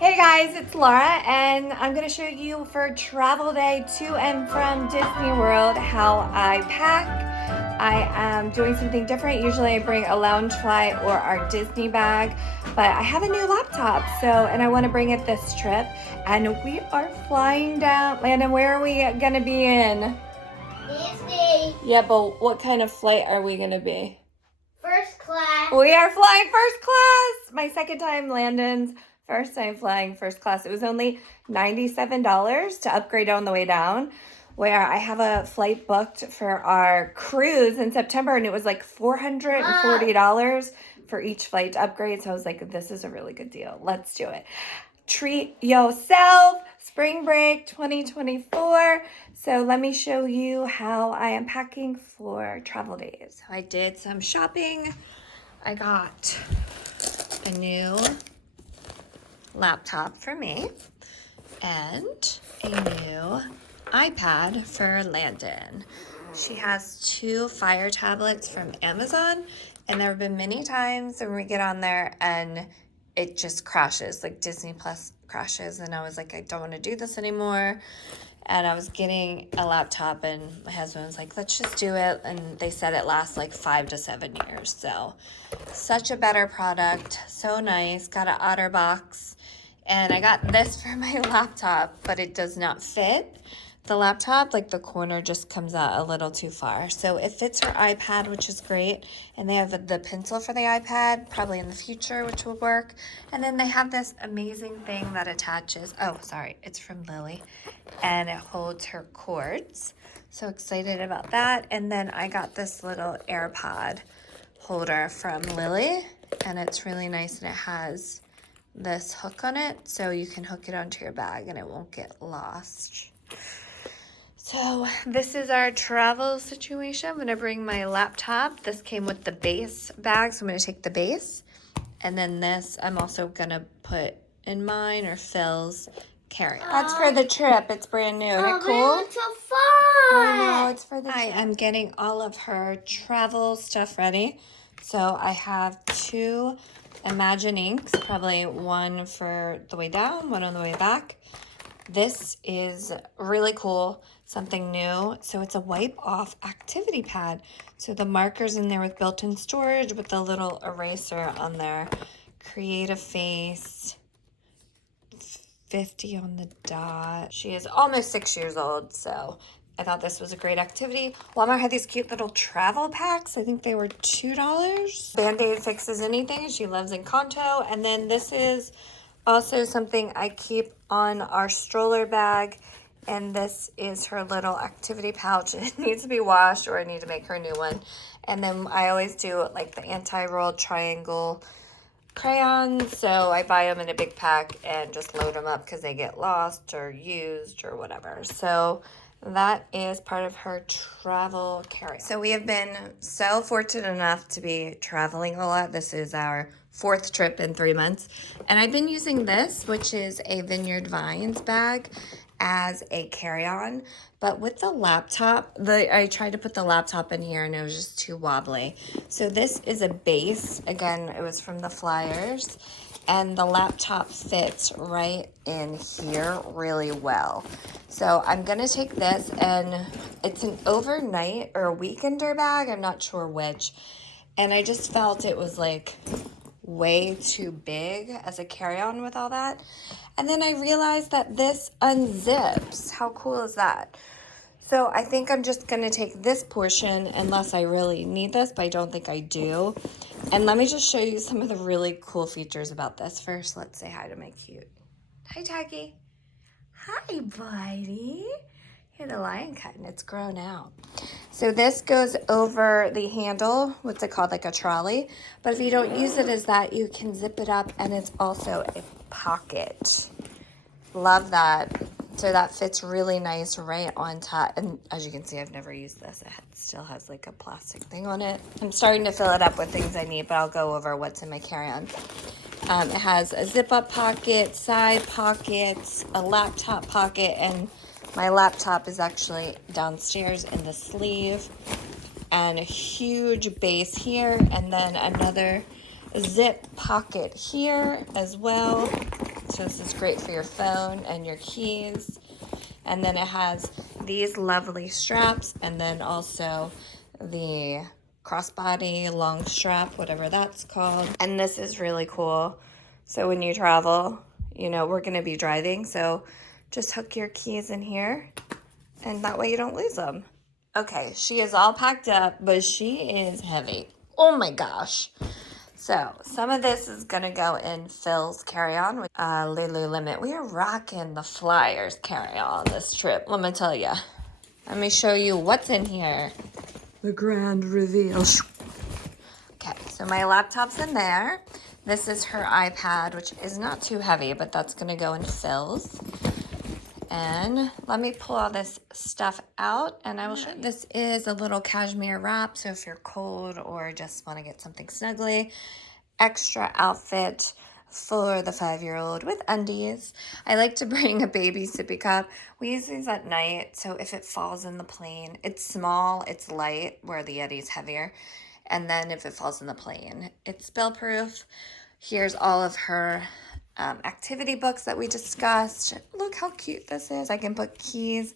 Hey guys, it's Laura, and I'm going to show you for travel day to and from Disney World how I pack. I am doing something different. Usually I bring a Loungefly or our Disney bag, but I have a new laptop, and I want to bring it this trip. And we are flying down. Landon, where are we going to be in? Disney. Yeah, but what kind of flight are we going to be? First class. We are flying first class. My second time, Landon's first time flying first class. It was only $97 to upgrade on the way down, where I have a flight booked for our cruise in September, and it was like $440 for each flight to upgrade. So I was like, this is a really good deal. Let's do it. Treat yourself. Spring break 2024. So let me show you how I am packing for travel days. I did some shopping. I got a new laptop for me and a new iPad for Landon. She has 2 Fire tablets from Amazon, and there have been many times when we get on there and it just crashes, like Disney Plus crashes, and I was like, I don't want to do this anymore. And I was getting a laptop, and my husband was like, let's just do it. And they said it lasts like 5 to 7 years. So such a better product. So nice. Got an OtterBox. And I got this for my laptop, but it does not fit the laptop. Like the corner just comes out a little too far. So it fits her iPad, which is great. And they have the pencil for the iPad, probably in the future, which will work. And then they have this amazing thing that attaches. Oh, sorry. It's from Lily. And it holds her cords. So excited about that. And then I got this little AirPod holder from Lily. And it's really nice, and it has this hook on it, so you can hook it onto your bag and it won't get lost. So this is our travel situation. I'm going to bring my laptop. This came with the base bag, so I'm going to take the base. And then this I'm also going to put in mine or Phil's carry-on. That's for the trip. It's brand new. Isn't it cool? It's so fun. I know, it's for the trip. I'm getting all of her travel stuff ready. So I have 2 Imagine inks, probably one for the way down, one on the way back. This is really cool, something new. So it's a wipe off activity pad. So the marker's in there with built-in storage with a little eraser on there. Create a face, 50 on the dot. She is almost 6 years old, so I thought this was a great activity. Walmart had these cute little travel packs. I think they were $2. Band-Aid fixes anything. She loves Encanto. And then this is also something I keep on our stroller bag. And this is her little activity pouch. It needs to be washed, or I need to make her a new one. And then I always do like the anti-roll triangle crayons, so I buy them in a big pack and just load them up because they get lost or used or whatever. So that is part of her travel carry. So we have been so fortunate enough to be traveling a lot. This is our 4th trip in 3 months. And I've been using this, which is a Vineyard Vines bag, as a carry-on. But with the laptop, I tried to put the laptop in here and it was just too wobbly. So this is a base. Again, it was from the Flyers. And the laptop fits right in here really well. So I'm going to take this, and it's an overnight or a weekender bag. I'm not sure which. And I just felt it was like way too big as a carry-on with all that. And then I realized that this unzips. How cool is that? So I think I'm just going to take this portion, unless I really need this, but I don't think I do. And let me just show you some of the really cool features about this. First, let's say hi to my cute. Hi, Tacky. Hi, buddy. You're the lion cut, and it's grown out. So this goes over the handle, what's it called, like a trolley. But if you don't use it as that, you can zip it up, and it's also a pocket. Love that. So that fits really nice right on top. And as you can see, I've never used this. It still has like a plastic thing on it. I'm starting to fill it up with things I need, but I'll go over what's in my carry-on. It has a zip-up pocket, side pockets, a laptop pocket, and my laptop is actually downstairs in the sleeve. And a huge base here, and then another zip pocket here as well. So this is great for your phone and your keys. And then it has these lovely straps, and then also the crossbody long strap, whatever that's called. And this is really cool. So when you travel, you know, we're gonna be driving, so just hook your keys in here, and that way you don't lose them. Okay, she is all packed up, but she is heavy. Oh my gosh. So some of this is gonna go in Phil's carry-on with Lululemon. We are rocking the Flyers carry-on this trip, let me tell you. Let me show you what's in here. The grand reveal. Okay, so my laptop's in there. This is her iPad, which is not too heavy, but that's gonna go in Phil's. And let me pull all this stuff out and I will show you. This is a little cashmere wrap, so if you're cold or just want to get something snuggly. Extra outfit for the 5-year-old with undies. I like to bring a baby sippy cup. We use these at night, so if it falls in the plane, it's small, it's light, where the Yeti's heavier. And then if it falls in the plane, it's spill proof. Here's all of her activity books that we discussed. Look how cute this is. I can put keys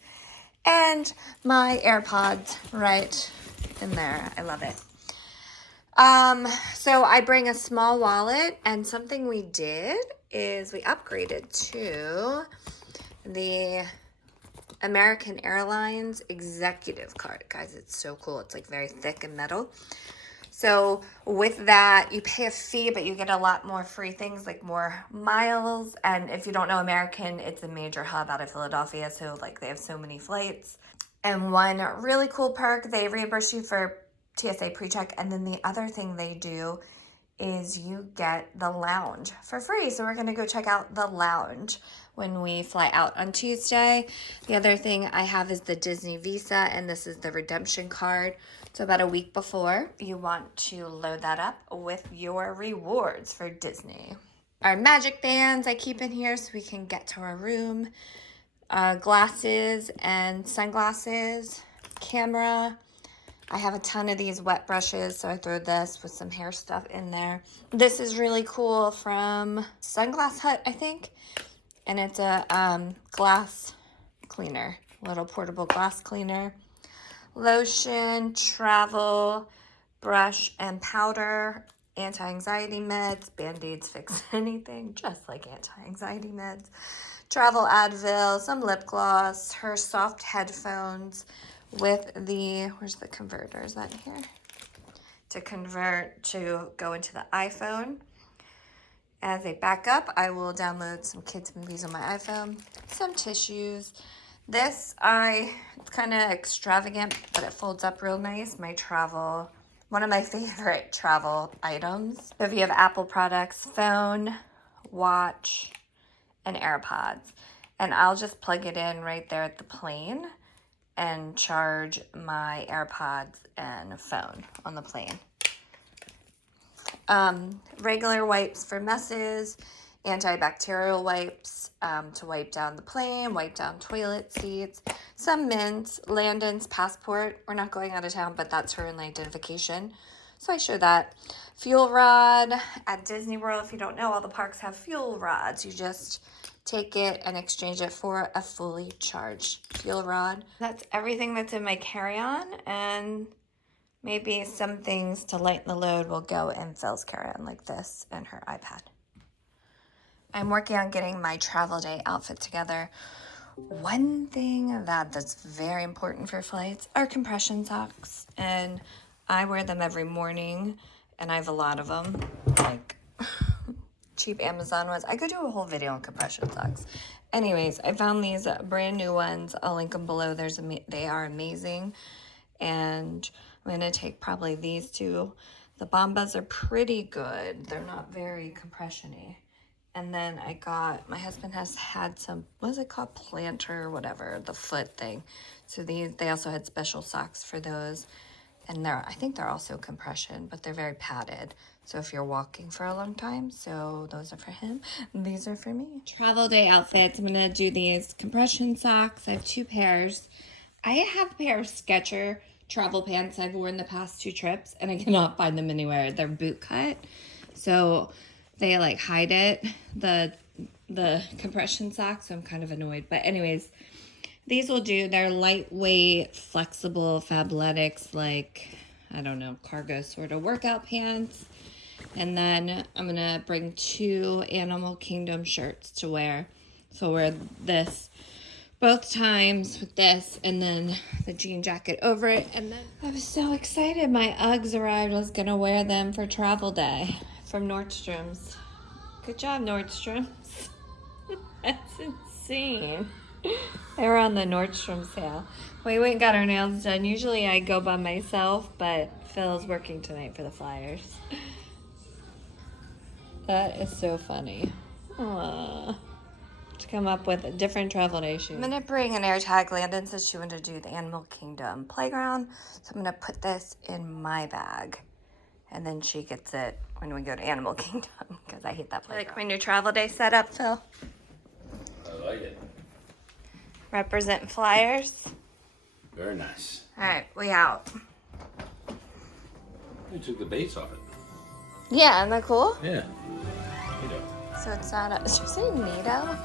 and my AirPods right in there. I love it. So I bring a small wallet, and something we did is we upgraded to the American Airlines executive card. Guys, it's so cool. It's like very thick and metal. So with that, you pay a fee, but you get a lot more free things like more miles. And if you don't know American, it's a major hub out of Philadelphia. So like they have so many flights. And one really cool perk, they reimburse you for TSA pre-check. And then the other thing they do is you get the lounge for free. So we're gonna go check out the lounge when we fly out on Tuesday. The other thing I have is the Disney Visa, and this is the redemption card. So about a week before, you want to load that up with your rewards for Disney. Our magic bands I keep in here so we can get to our room. Glasses and sunglasses, camera. I have a ton of these wet brushes, so I throw this with some hair stuff in there. This is really cool from Sunglass Hut, I think. And it's a glass cleaner, little portable glass cleaner. Lotion, travel, brush, and powder. Anti-anxiety meds, Band-Aids fix anything, just like anti-anxiety meds. Travel Advil, some lip gloss, her soft headphones with the, where's the converter? Is that here? To convert to go into the iPhone. As a backup, I will download some kids' movies on my iPhone, some tissues. This, it's kind of extravagant, but it folds up real nice. My travel, one of my favorite travel items. So if you have Apple products, phone, watch, and AirPods. And I'll just plug it in right there at the plane and charge my AirPods and phone on the plane. Regular wipes for messes, antibacterial wipes to wipe down the plane, wipe down toilet seats, some mints, Landon's passport. We're not going out of town, but that's her identification. So I show that. Fuel rod at Disney World. If you don't know, all the parks have fuel rods. You just take it and exchange it for a fully charged fuel rod. That's everything that's in my carry-on, and maybe some things to lighten the load will go in Phil's carry-on, like this and her iPad. I'm working on getting my travel day outfit together. One thing that's very important for flights are compression socks, and I wear them every morning, and I have a lot of them, like cheap Amazon ones. I could do a whole video on compression socks. Anyways, I found these brand new ones. I'll link them below. They are amazing, and I'm gonna take probably these two. The Bombas are pretty good. They're not very compression-y. And then I got, my husband has had some, what is it called? Planter, whatever, the foot thing. So they also had special socks for those. And I think they're also compression, but they're very padded. So if you're walking for a long time, so those are for him. These are for me. Travel day outfits. I'm gonna do these compression socks. I have 2 pairs. I have a pair of Skechers travel pants I've worn the past 2 trips, and I cannot find them anywhere. They're boot cut, so they like hide it, the the compression socks, so I'm kind of annoyed. But anyways, these will do. They're lightweight, flexible Fabletics, like, I don't know, cargo sort of workout pants. And then I'm going to bring 2 Animal Kingdom shirts to wear. So I'll wear this both times with this and then the jean jacket over it. And then I was so excited. My Uggs arrived. I was going to wear them for travel day from Nordstrom's. Good job, Nordstrom's. That's insane. They were on the Nordstrom sale. We went and got our nails done. Usually I go by myself, but Phil's working tonight for the Flyers. That is so funny. Aww. To come up with a different travel day shoe. I'm gonna bring an AirTag. Landon says she wanted to do the Animal Kingdom playground, so I'm gonna put this in my bag, and then she gets it when we go to Animal Kingdom because I hate that playground. Like my new travel day setup, Phil. I like it. Represent Flyers. Very nice. All right, we out. You took the base off it. Yeah, isn't that cool? Yeah. You know. So it's not a. Did you say Nito?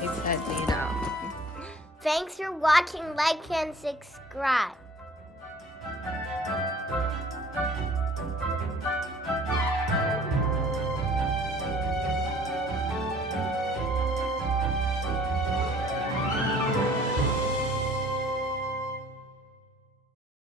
He said Nito. Thanks for watching, like and subscribe.